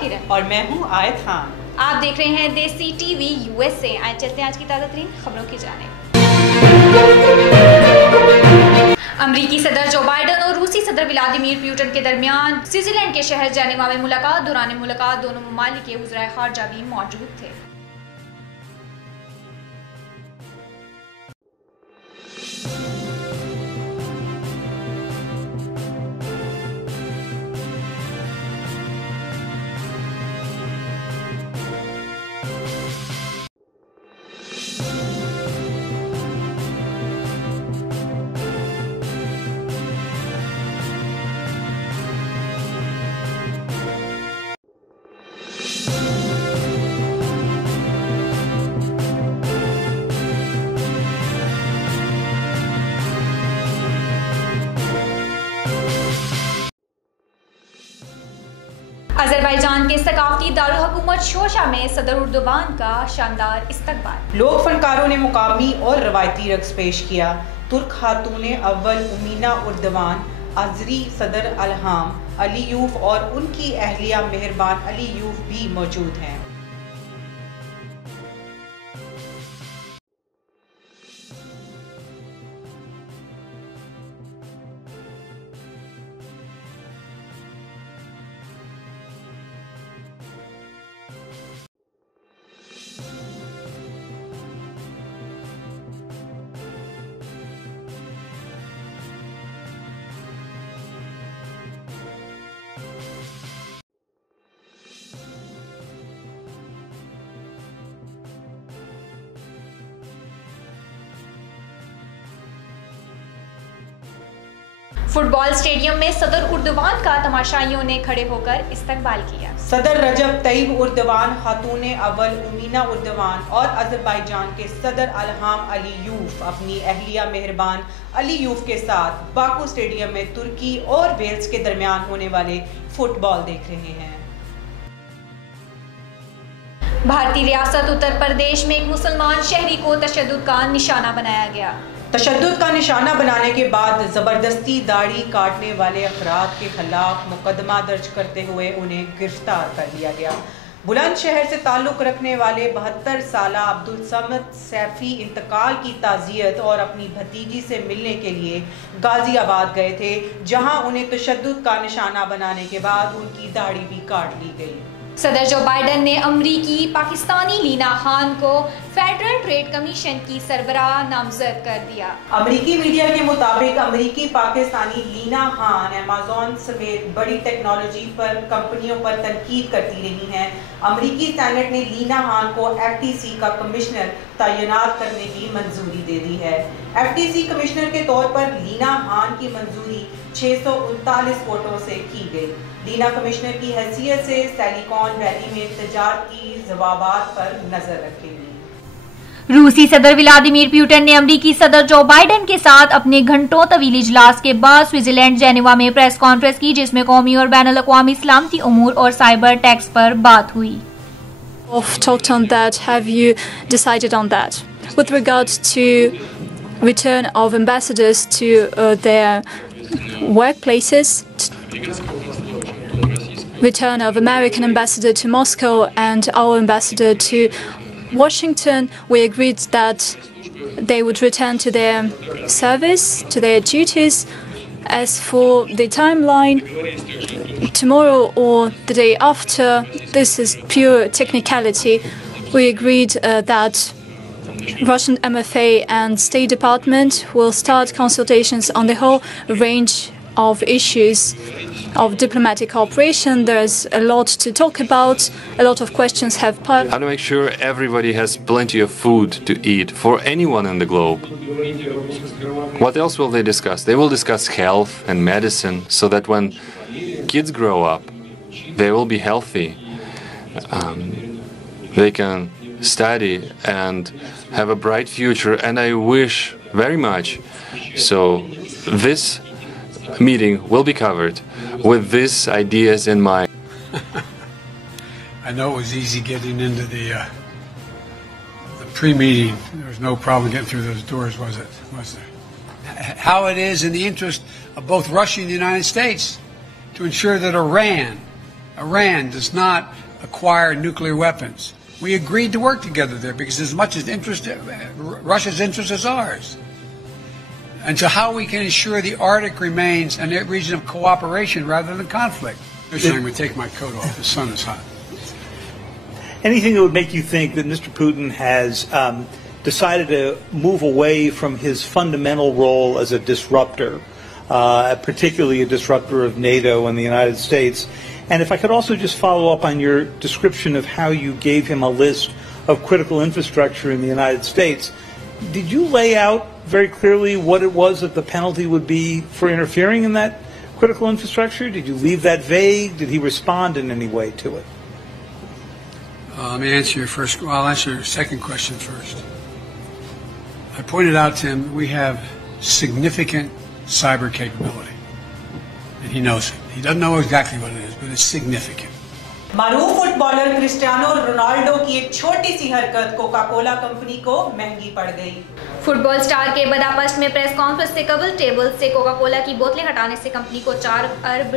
किरण और मैं हूँ आयत खान। आप देख रहे हैं देसी टीवी यूएसए। आए चलते हैं आज की ताज़ा तरीन खबरों की जानिब। अमरीकी सदर जो बाइडन और रूसी सदर व्लादिमीर पुतिन के दरमियान स्विट्जरलैंड के शहर जेनेवा में मुलाकात। दौरान मुलाकात दोनों ममालिक के वज़ीर ख़ारजा भी मौजूद थे। अज़रबैजान के सकाफती दारुल हुकूमत शोशा में सदर उर्दुवान का शानदार इस्तकबाल। लोक फनकारों ने मुकामी और रवायती रक्स पेश किया। तुर्क खातून अव्वल उमीना उर्दवान, अज़री सदर अलहाम अलीयूफ और उनकी अहलिया मेहरबान अलीयूफ भी मौजूद हैं। फुटबॉल स्टेडियम में सदर उर्दवान का तमाशाइयों ने खड़े होकर इस्तकबाल किया। सदर रजब तैयब उर्दवान, खातून अव्वल उमीना उर्दवान और अज़रबैजान के सदर अलहाम अलीयूफ अपनी अहलिया मेहरबान अलीयूफ के साथ बाकू स्टेडियम में तुर्की और वेल्स के दरमियान होने वाले फुटबॉल देख रहे हैं। भारतीय रियासत उत्तर प्रदेश में एक मुसलमान शहरी को तशद्दुद का निशाना बनाया गया। तशद्दुद का निशाना बनाने के बाद ज़बरदस्ती दाढ़ी काटने वाले अफराद के खिलाफ मुकदमा दर्ज करते हुए उन्हें गिरफ्तार कर लिया गया। बुलंदशहर से ताल्लुक़ रखने वाले 72 साला अब्दुल समद सैफी इंतकाल की ताज़ियत और अपनी भतीजी से मिलने के लिए गाज़ियाबाद गए थे, जहां उन्हें तशद्दुद का निशाना बनाने के बाद उनकी दाढ़ी भी काट ली गई। सदर जो बाइडन ने अमरीकी पाकिस्तानी लीना खान को फेडरल ट्रेड कमीशन की सरबराह नामजद कर दिया। अमरीकी मीडिया के मुताबिक अमरीकी पाकिस्तानी लीना खान अमेज़न समेत बड़ी टेक्नोलॉजी पर कंपनियों पर तनकीद करती रही हैं। अमरीकी सेनेट ने लीना खान को FTC का कमिश्नर तैनात करने की मंजूरी दे दी है। FTC कमिश्नर के तौर पर लीना खान की मंजूरी 639 वोटों से की गई। लीना कमिश्नर की हैसियत से सिलिकॉन वैली में तजारती जवाबात पर नजर रखेंगी। रूसी सदर व्लादिमीर पुतिन ने अमरीकी सदर जो बाइडन के साथ अपने घंटों तवील इजलास के बाद स्विट्जरलैंड जेनेवा में प्रेस कॉन्फ्रेंस की, जिसमें कौमी और बैनुल अक़वामी सलामती उमूर और साइबर टैक्स पर बात हुई। Talked on that. Have you decided on that? With regards to return of ambassadors to their workplaces, return of American ambassador to Moscow and our ambassador to Washington, we agreed that they would return to their service, to their duties. As for the timeline, tomorrow or the day after, this is pure technicality. We agreed that Russian MFA and State Department will start consultations on the whole range of issues of diplomatic cooperation. There's a lot to talk about. A lot of questions have popped. How to make sure everybody has plenty of food to eat for anyone in the globe. What else will they discuss? They will discuss health and medicine so that when kids grow up, they will be healthy. They can study and have a bright future, and I wish very much. So this meeting will be covered with these ideas in mind. I know it was easy getting into the pre-meeting. There was no problem getting through those doors, was it? Was there? How it is in the interest of both Russia and the United States to ensure that Iran Iran does not acquire nuclear weapons. We agreed to work together there because as much as Russia's interest is ours. And so how we can ensure the Arctic remains a region of cooperation rather than conflict. I'm going to take my coat off. The sun is hot. Anything that would make you think that Mr. Putin has decided to move away from his fundamental role as a disruptor, particularly a disruptor of NATO and the United States? And if I could also just follow up on your description of how you gave him a list of critical infrastructure in the United States, did you lay out very clearly what it was that the penalty would be for interfering in that critical infrastructure? Did you leave that vague? Did he respond in any way to it? Let me answer your first. Well, I'll answer your second question first. I pointed out to him we have significant cyber capability, and he knows it. He doesn't know exactly what it is, but it's significant. Maroof footballer Cristiano Ronaldo की एक छोटी सी हरकत Coca Cola company को महंगी पड़ गई। Football star के बदापश्त में प्रेस कॉन्फ्रेंस से कबल टेबल से कोका कोला की बोतलें हटाने से कंपनी को $4 अरब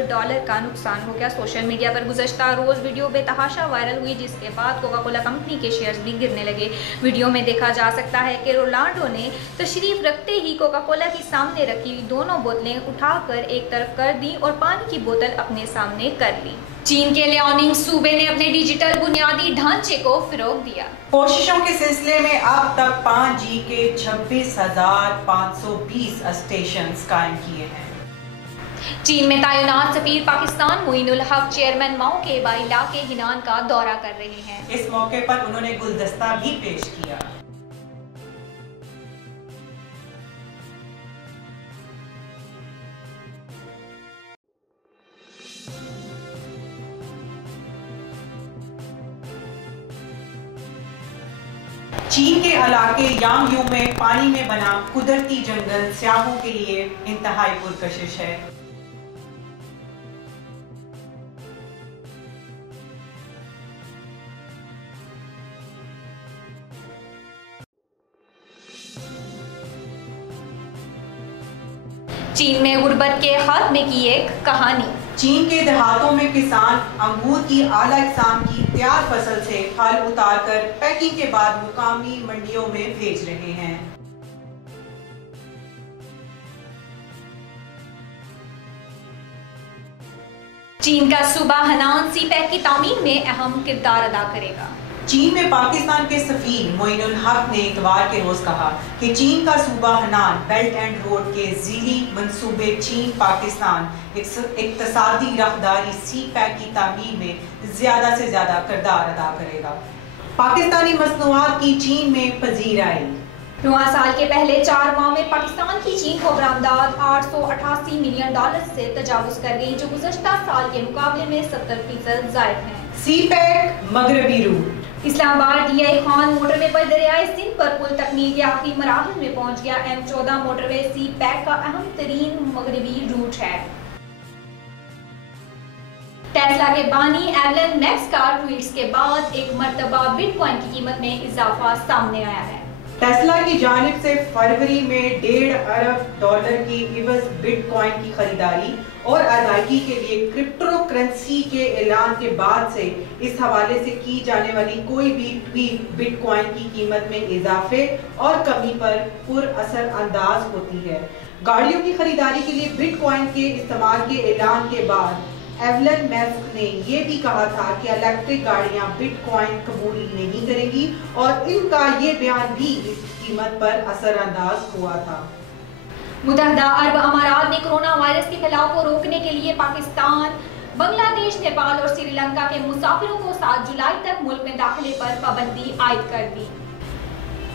का नुकसान हो गया। सोशल मीडिया पर गुज़श्ता रोज वीडियो बेतहाशा वायरल हुई, जिसके बाद कोका कोला कंपनी के शेयर्स भी गिरने लगे। वीडियो में देखा जा सकता है कि रोनाल्डो ने तशरीफ रखते ही कोका कोला के सामने रखी दोनों बोतलें उठाकर एक तरफ कर दी और पानी की बोतल अपने सामने कर ली। चीन के लियाओनिंग सूबे ने अपने डिजिटल बुनियादी ढांचे को फरोग दिया। कोशिशों के सिलसिले में अब तक 5G के 26,520 स्टेशन कायम किए हैं। चीन में तैनात सफीर पाकिस्तान मोइनुल हक चेयरमैन माओ के इलाके हिनान का दौरा कर रहे हैं। इस मौके पर उन्होंने गुलदस्ता भी पेश किया। चीन के इलाके यांगयू में पानी में बना कुदरती जंगल सयाहों के लिए इंतहाई पुरकशिश है। चीन में गुर्बत के खात्मे की एक कहानी। चीन के देहातों में किसान अंगूर की आला किस्म की तैयार फसल से फल उतारकर पैकिंग के बाद मुकामी मंडियों में भेज रहे हैं। चीन का सूबा हनान सीपैक की तामीर में अहम किरदार अदा करेगा। चीन में पाकिस्तान के सफीर मोइनुल हक ने इतवार के रोज कहा कि चीन का सूबा हनान बेल्ट एंड रोड के ज़ीली मंसूबे चीन पाकिस्तान इक्तसादी राहदारी सीपैक की तामीर में ज्यादा से ज्यादा किरदार अदा करेगा। पाकिस्तानी मसनूआत की चीन में पजीराई। 9 साल के पहले 4 माह में पाकिस्तान की चीन को बरामदात $888 मिलियन से तजावुज कर गई, जो गुज़श्ता साल के मुकाबले में 70% ज़ायद है। सीपैक मगरबी रूट। इस्लामाबाद DI खान मोटरवे पर दरियाए सिंध पर पुल तकमील के आखिरी मराहल में पहुंच गया। M14 मोटरवे सीपैक का अहम तरीन मगरबी रूट है। टेस्ला के बानी एलन मैक्स का ट्वीट्स के बाद एक मर्तबा बिटकॉइन की कीमत में इजाफा सामने आया है। टेस्ला की जानिब से फरवरी में $1.5 अरब की इवज बिटकॉइन की खरीदारी और अदायगी के लिए क्रिप्टो करेंसी के ऐलान के बाद से इस हवाले से की जाने वाली कोई भी ट्वीट बिटकॉइन की कीमत में इजाफे और कमी पर पुरअसर अंदाज होती है। गाड़ियों की खरीदारी के लिए बिटकॉइन के इस्तेमाल के ऐलान के बाद एलन मस्क ने यह भी कहा था कि इलेक्ट्रिक गाड़ियां बिटकॉइन कबूल नहीं करेंगी और इनका ये बयान भी इस कीमत पर असरअंदाज हुआ था। मुत्तहदा अरब अमारात ने कोरोना वायरस के फैलाव को रोकने के लिए पाकिस्तान, बांग्लादेश, नेपाल और श्रीलंका के मुसाफिरों को 7 जुलाई तक मुल्क में दाखिले पर पाबंदी आयद कर दी।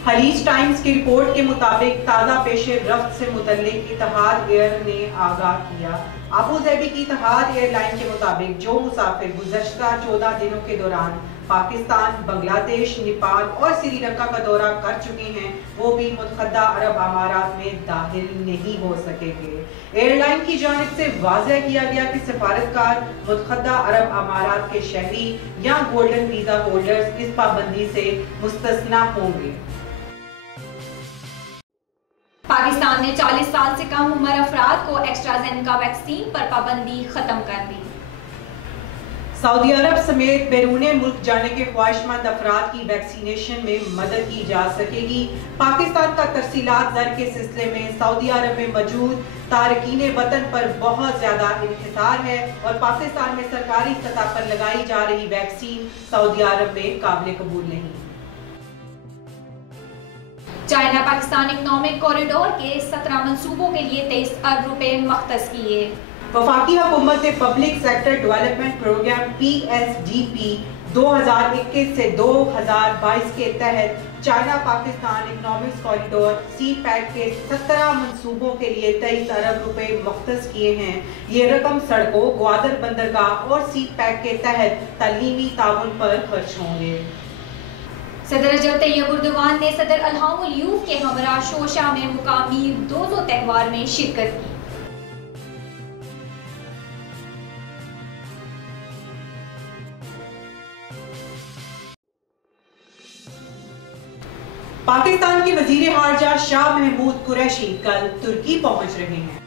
खलीज टाइम्स की रिपोर्ट के मुताबिक ताज़ा पेशे रफ्त से मुतल्लिक इत्तेहाद एयर ने आगाह किया। अबू धाबी की इत्तेहाद एयरलाइन के मुताबिक जो मुसाफिर गुज़श्ता 14 दिनों के दौरान पाकिस्तान, बांग्लादेश, नेपाल और श्रीलंका का दौरा कर चुके हैं, वो भी मुत्तहदा अरब अमारात में दाखिल नहीं हो सकेंगे। एयरलाइन की जानिब से वाज़ेह किया गया कि सफारतकार मुत्तहदा अरब अमारात के शहरी या गोल्डन वीजा होल्डर्स इस पाबंदी से मुस्तस्ना होंगे। पाकिस्तान ने 40 साल से कम उम्र अफराद को एस्ट्राज़ेनेका वैक्सीन पर पाबंदी खत्म कर दी। सऊदी अरब समेत बैरून मुल्क जाने के ख्वाहिशमंद अफराद की वैक्सीनेशन में मदद की जा सकेगी। पाकिस्तान का तरसीलात ज़र के सिलसिले में सऊदी अरब में मौजूद तारकीन वतन पर बहुत ज़्यादा इंतज़ार है और पाकिस्तान में सरकारी सतह पर लगाई जा रही वैक्सीन सऊदी अरब में काबिल कबूल नहीं। चाइना पाकिस्तान इकोनॉमिक कॉरिडोर के 17 मंसूबों के लिए 23 अरब रुपए मख्तस किए। वफाकी हुकूमत ने public sector development program PSDP 2021 से 2022 के तहत China Pakistan economic corridor CPEC के 17 मंसूबों के लिए 23 अरब रुपए मुख्तस किए हैं। ये रकम सड़कों, ग्वादर बंदरगाह और CPEC के तहत तालीमी ताउन पर खर्च होंगे। सदर रजब तैयब एर्दोगान ने सदर अल्हामुल यूफ के हमरा शोशा में मुकामी दोजो त्यौहार में शिरकत की। पाकिस्तान के वजीर खारजा शाह महमूद कुरैशी कल तुर्की पहुंच रहे हैं।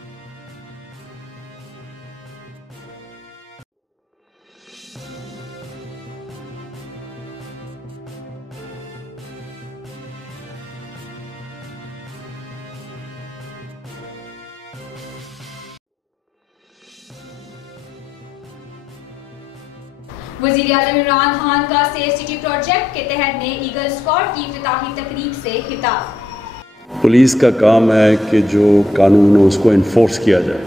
वज़ीर आज़म इमरान खान का सेफ सिटी प्रोजेक्ट के तहत ने ईगल स्क्वाड की इफ्तिताही तकरीब से खिताब। पुलिस का काम है कि जो कानून हो उसको इन्फोर्स किया जाए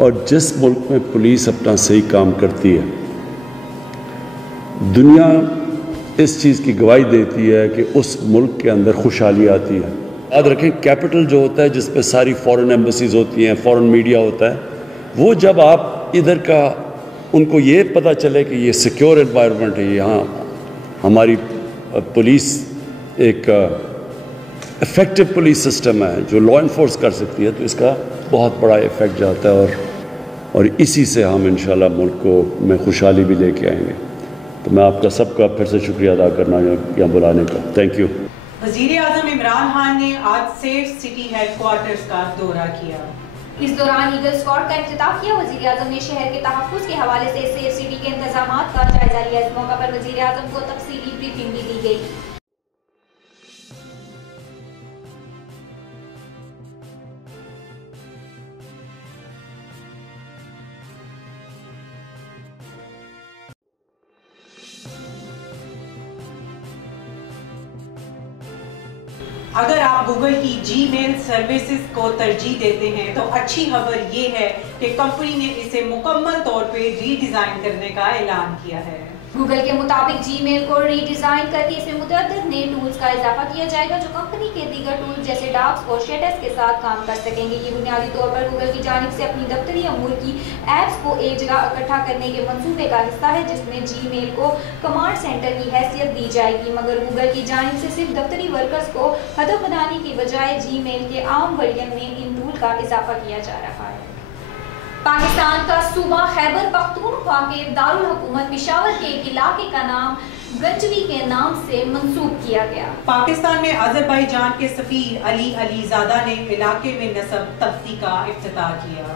और जिस मुल्क में पुलिस अपना सही काम करती है दुनिया इस चीज़ की गवाही देती है कि उस मुल्क के अंदर खुशहाली आती है। याद रखें कैपिटल जो होता है जिस पे सारी फॉरेन एम्बेसीज होती हैं, फॉरेन मीडिया होता है, वो जब आप इधर का उनको ये पता चले कि ये सिक्योर एनवायरनमेंट है, यहाँ हमारी पुलिस एक इफ़ेक्टिव पुलिस सिस्टम है जो लॉ इन्फोर्स कर सकती है, तो इसका बहुत बड़ा इफ़ेक्ट जाता है और इसी से हम इंशाल्लाह मुल्क को में खुशहाली भी लेके आएंगे। तो मैं आपका सबका फिर से शुक्रिया अदा करना यहाँ बुलाने का। Thank you. वज़ीर आज़म इमरान खान ने आज सेफ सिटी हेडक्वार्टर्स का दौरा किया। इस दौरान ईगल स्क्वाड का इफ्तिताह किया। वज़ीर आज़म ने शहर के तहफ़्फ़ुज़ के हवाले से सेफ सिटी के इंतज़ामात का जायजा लिया। इस मौका पर वज़ीर आज़म को तफसीली ब्रीफिंग भी दी गई। अगर आप गूगल की जीमेल सर्विसेज को तरजीह देते हैं तो अच्छी खबर ये है कि कंपनी ने इसे मुकम्मल तौर पे रीडिज़ाइन करने का ऐलान किया है। गूगल के मुताबिक जीमेल को रीडिज़ाइन करके इसमें मुतअद्दिद नए टूल्स का इजाफा किया जाएगा जो कंपनी के दीगर टूल्स जैसे डॉक्स और शेटर्स के साथ काम कर सकेंगे। ये बुनियादी तौर पर गूगल की जानिब से अपनी दफ्तरी अमूर की एप्स को एक जगह इकट्ठा करने के मंसूबे का हिस्सा है जिसमें जीमेल को कमांड सेंटर की हैसियत दी जाएगी, मगर गूगल की जानिब से सिर्फ दफ्तरी वर्कर्स को हदफ बनाने की बजाय जीमेल के आम वर्जन में इन टूल का इजाफा किया जा रहा है। पाकिस्तान का सूबा खैबर पख्तूनख्वा के दारुल हुकूमत पेशावर के एक इलाके का नाम गंजवी के नाम से मंसूब किया गया। पाकिस्तान में अज़रबैजान के सफीर अली अलीज़ादा ने इलाके में नस्ब तब्ती का इफ्तिताह किया।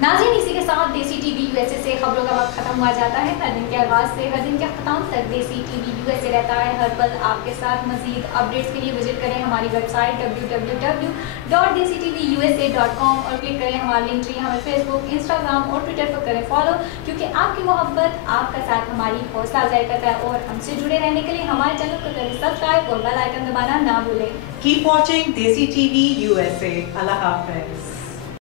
नाज़रीन, इसी के साथ देसी टीवी यूएसए से खबरों का वक्त खत्म हुआ जाता है। हर दिन के आगाज से हर दिन के अख्ताम तक देसी टीवी यूएसए रहता है हर पल आपके साथ। मजीद अपडेट्स के लिए विजिट करें हमारी वेबसाइट www.dctvusa.com और क्लिक करें हमारा लिंक ट्री। हमें फेसबुक, इंस्टाग्राम और ट्विटर पर करें फॉलो, क्योंकि आपकी मोहब्बत, आपका साथ हमारी हौसला अफजाई करता है। और हमसे जुड़े रहने के लिए हमारे चैनल को करें सब्सक्राइब और बेल आइकन दबाना ना भूलें। कीप वॉचिंग देसी टीवी यूएसए। अल्लाह हाफ़िज़।